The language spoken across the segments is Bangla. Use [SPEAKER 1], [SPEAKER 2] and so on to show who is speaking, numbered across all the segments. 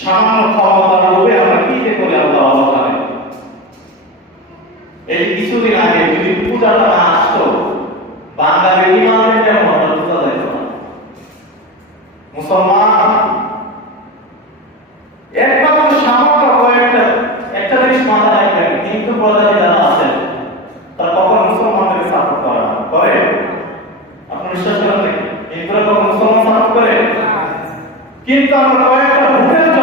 [SPEAKER 1] সামান্য ক্ষমতার লোভে আমরা কি যে করে আল্লাহ জানে। এই কিছুদিন আগে যদি পূজাটা না আসতো বাঙালির ইমানের যেমন পূজা যাইত না। মুসলমান একমাত্র সামান্য কয়েকটা একটা জিনিস মাথায় রাখবেন হিন্দু প্রজাতি যারা আছেন তারা কখন মুসলমানদের সাপোর্ট করে না। করে? আপনি বিশ্বাস করেন হিন্দুরা কখন মুসলমান সাপোর্ট করে? কিন্তু আমরা কয়েকটা ভোটের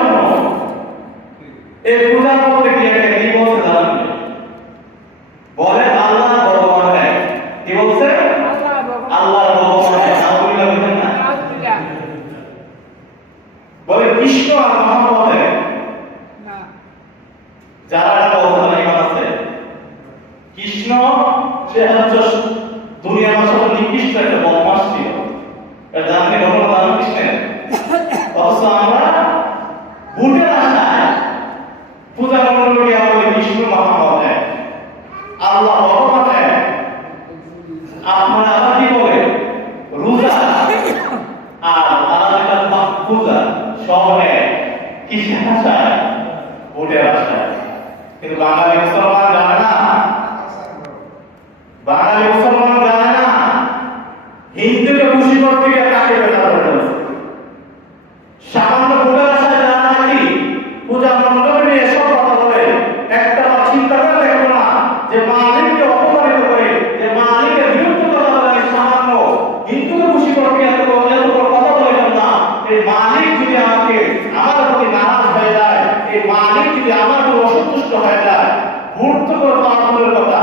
[SPEAKER 1] এই পূজার মধ্যে গিয়ে একটা কি বলছে জানেন বলে আল্লাহ ভগবান এক কি বলছে আল্লাহ ভগবান এক আলহামদুলিল্লাহ বলছেন না? বলে কৃষ্ণ আর মহাম্মদ এক যারা আছে। কৃষ্ণ সে হচ্ছে নিকৃষ্ট একটা আপনারা কি বলেন? রোজা। আর আলাদাকাল মাহফুজা শহরে কিসে ভাষায় ভোটের ভাষায় কিন্তু বাঙালি মুসলমান জানে না। বাঙালি যদি আমাকে আমার প্রতি নারাজ হয়ে যায়, এই মালিক যদি আমার প্রতি অসন্তুষ্ট হয়ে যায় মুহূর্ত করে কথা।